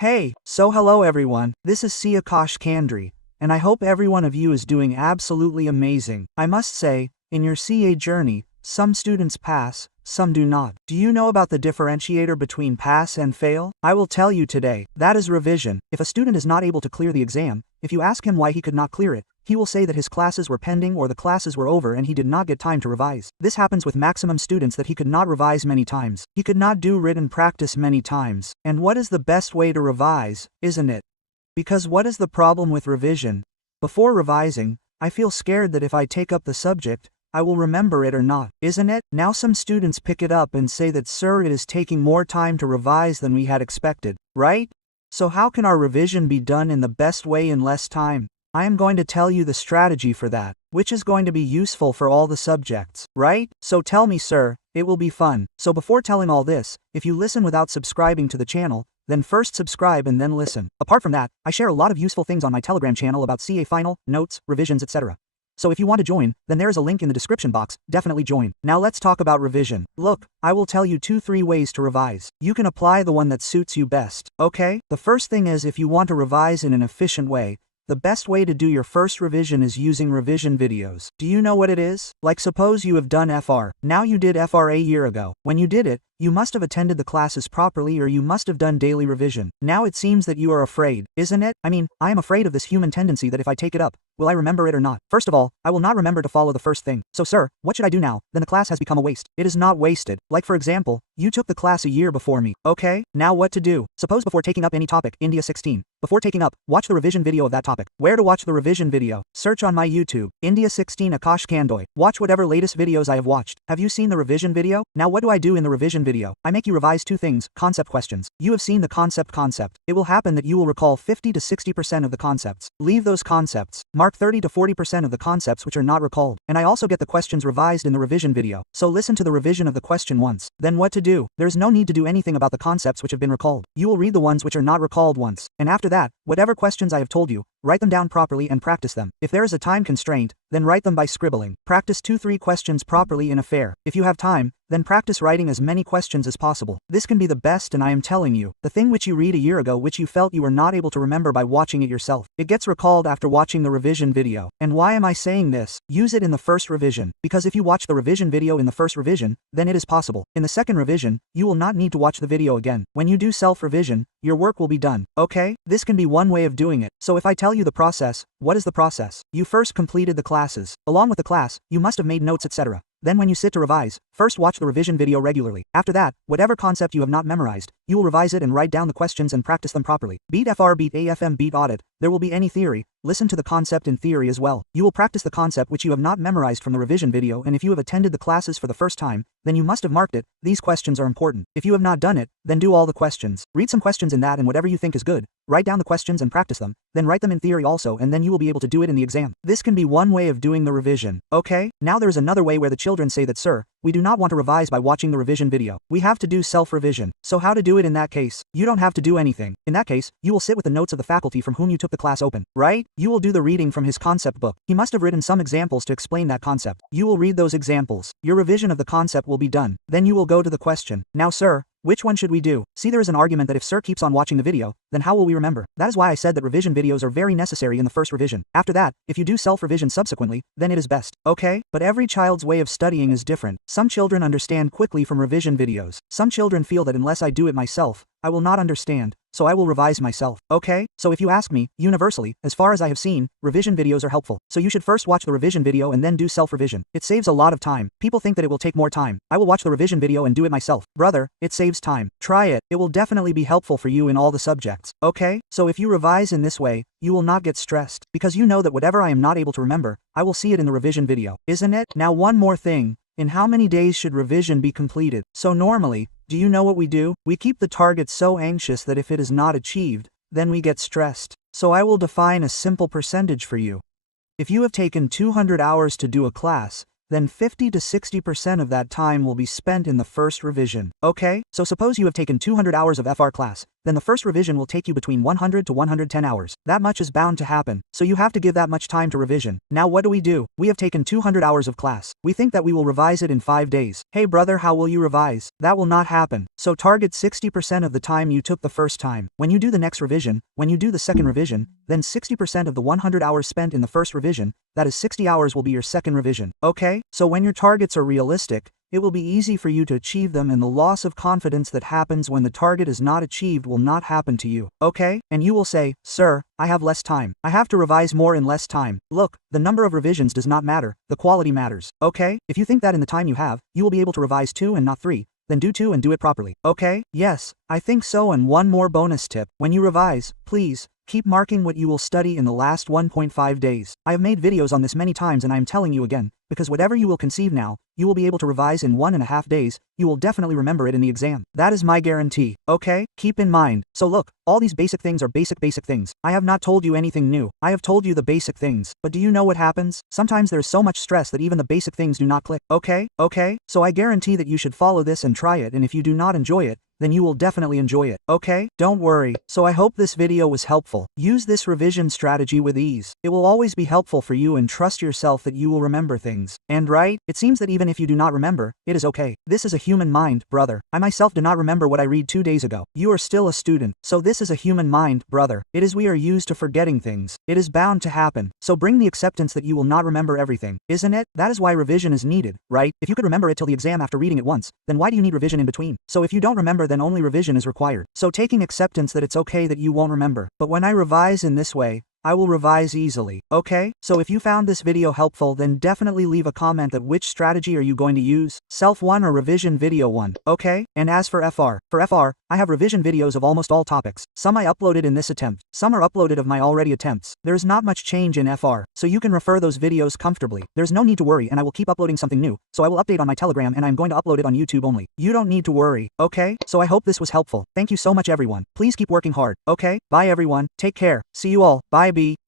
Hey, so hello everyone, this is Aakash Kandoi, and I hope every one of you is doing absolutely amazing. I must say, in your CA journey, some students pass, some do not. Do you know about the differentiator between pass and fail? I will tell you today. That is revision. If a student is not able to clear the exam, if you ask him why he could not clear it, he will say that his classes were pending or the classes were over and he did not get time to revise. This happens with maximum students, that he could not revise many times. He could not do written practice many times. And what is the best way to revise, isn't it? Because what is the problem with revision? Before revising, I feel scared that if I take up the subject, I will remember it or not, isn't it? Now some students pick it up and say that, sir, it is taking more time to revise than we had expected, right? So how can our revision be done in the best way in less time? I am going to tell you the strategy for that, which is going to be useful for all the subjects, right? So tell me, sir, it will be fun. So before telling all this, if you listen without subscribing to the channel, then first subscribe and then listen. Apart from that, I share a lot of useful things on my Telegram channel about CA final, notes, revisions, etc. So if you want to join, then there is a link in the description box, definitely join. Now let's talk about revision. Look, I will tell you 2-3 ways to revise. You can apply the one that suits you best, okay? The first thing is, if you want to revise in an efficient way, the best way to do your first revision is using revision videos. Do you know what it is? Like, suppose you have done FR. Now you did FR a year ago. When you did it, you must have attended the classes properly, or you must have done daily revision. Now it seems that you are afraid, isn't it? I mean, I am afraid of this human tendency that if I take it up, will I remember it or not? First of all, I will not remember to follow the first thing. So sir, what should I do now? Then the class has become a waste. It is not wasted. Like, for example, you took the class a year before me. Okay, now what to do? Suppose before taking up any topic, India 16. Before taking up, watch the revision video of that topic. Where to watch the revision video? Search on my YouTube, India 16 Aakash Kandoi. Watch whatever latest videos I have watched. Have you seen the revision video? Now what do I do in the revision video? I make you revise 2 things, concept questions. You have seen the concept. It will happen that you will recall 50 to 60% of the concepts. Leave those concepts. Mark 30 to 40% of the concepts which are not recalled. And I also get the questions revised in the revision video. So listen to the revision of the question once. Then what to do? There's no need to do anything about the concepts which have been recalled. You will read the ones which are not recalled once. And after that, whatever questions I have told you, write them down properly and practice them. If there is a time constraint, then write them by scribbling. Practice 2-3 questions properly in a fair. If you have time, then practice writing as many questions as possible. This can be the best, and I am telling you, the thing which you read a year ago which you felt you were not able to remember by watching it yourself, it gets recalled after watching the revision video. And why am I saying this? Use it in the first revision, because if you watch the revision video in the first revision, then it is possible. In the second revision, you will not need to watch the video again. When you do self-revision, your work will be done, okay? This can be one way of doing it. So if I tell you the process, what is the process? You first completed the classes. Along with the class, you must have made notes, etc. Then when you sit to revise, first watch the revision video regularly. After that, whatever concept you have not memorized, you will revise it and write down the questions and practice them properly. Beat FR, beat AFM, beat audit. There will be any theory, listen to the concept in theory as well. You will practice the concept which you have not memorized from the revision video, and if you have attended the classes for the first time, then you must have marked it. These questions are important. If you have not done it, then do all the questions. Read some questions in that, and whatever you think is good, write down the questions and practice them, then write them in theory also, and then you will be able to do it in the exam. This can be one way of doing the revision, okay? Now there is another way where the children say that, sir, we do not want to revise by watching the revision video. We have to do self-revision. So how to do it in that case? You don't have to do anything. In that case, you will sit with the notes of the faculty from whom you took the class open, right? You will do the reading from his concept book. He must have written some examples to explain that concept. You will read those examples. Your revision of the concept will be done. Then you will go to the question. Now, sir, which one should we do? See, there is an argument that if sir keeps on watching the video, then how will we remember? That is why I said that revision videos are very necessary in the first revision. After that, if you do self-revision subsequently, then it is best, okay? But every child's way of studying is different. Some children understand quickly from revision videos. Some children feel that unless I do it myself, I will not understand, so I will revise myself, okay? So if you ask me, universally, as far as I have seen, revision videos are helpful. So you should first watch the revision video and then do self-revision. It saves a lot of time. People think that it will take more time. I will watch the revision video and do it myself. Brother, it saves time. Try it. It will definitely be helpful for you in all the subjects, okay? So if you revise in this way, you will not get stressed, because you know that whatever I am not able to remember, I will see it in the revision video, isn't it? Now one more thing. In how many days should revision be completed? So normally, do you know what we do? We keep the target so anxious that if it is not achieved, then we get stressed. So I will define a simple percentage for you. If you have taken 200 hours to do a class, then 50 to 60% of that time will be spent in the first revision. Okay? So suppose you have taken 200 hours of FR class, then the first revision will take you between 100 to 110 hours. That much is bound to happen, so you have to give that much time to revision. Now what do? We have taken 200 hours of class. We think that we will revise it in 5 days. Hey brother, how will you revise? That will not happen. So target 60% of the time you took the first time. When you do the next revision, when you do the second revision, then 60% of the 100 hours spent in the first revision, that is 60 hours will be your second revision. Okay? So when your targets are realistic, it will be easy for you to achieve them, and the loss of confidence that happens when the target is not achieved will not happen to you. Okay? And you will say, sir, I have less time. I have to revise more in less time. Look, the number of revisions does not matter, the quality matters. Okay? If you think that in the time you have, you will be able to revise 2 and not 3, then do 2 and do it properly. Okay? Yes, I think so. And one more bonus tip. When you revise, please, keep marking what you will study in the last 1.5 days. I have made videos on this many times and I am telling you again, because whatever you will conceive now, you will be able to revise in 1.5 days, you will definitely remember it in the exam. That is my guarantee, okay? Keep in mind. So look, all these basic things are basic things. I have not told you anything new. I have told you the basic things. But do you know what happens? Sometimes there is so much stress that even the basic things do not click. Okay? So I guarantee that you should follow this and try it, and if you do not enjoy it, then you will definitely enjoy it, okay? Don't worry. So I hope this video was helpful. Use this revision strategy with ease. It will always be helpful for you, and trust yourself that you will remember things. And right, it seems that even if you do not remember, it is okay. This is a human mind, brother. I myself do not remember what I read 2 days ago. You are still a student. So this is a human mind, brother. It is we are used to forgetting things. It is bound to happen. So bring the acceptance that you will not remember everything, isn't it? That is why revision is needed, right? If you could remember it till the exam after reading it once, then why do you need revision in between? So if you don't remember, then only revision is required. So taking acceptance that it's okay that you won't remember. But when I revise in this way, I will revise easily, okay? So if you found this video helpful, then definitely leave a comment that which strategy are you going to use, self 1 or revision video 1, okay? And as for FR, I have revision videos of almost all topics. Some I uploaded in this attempt, some are uploaded of my already attempts. There is not much change in FR, so you can refer those videos comfortably. There's no need to worry, and I will keep uploading something new, so I will update on my Telegram and I'm going to upload it on YouTube only. You don't need to worry, okay? So I hope this was helpful. Thank you so much everyone. Please keep working hard, okay? Bye everyone, take care, see you all, bye B.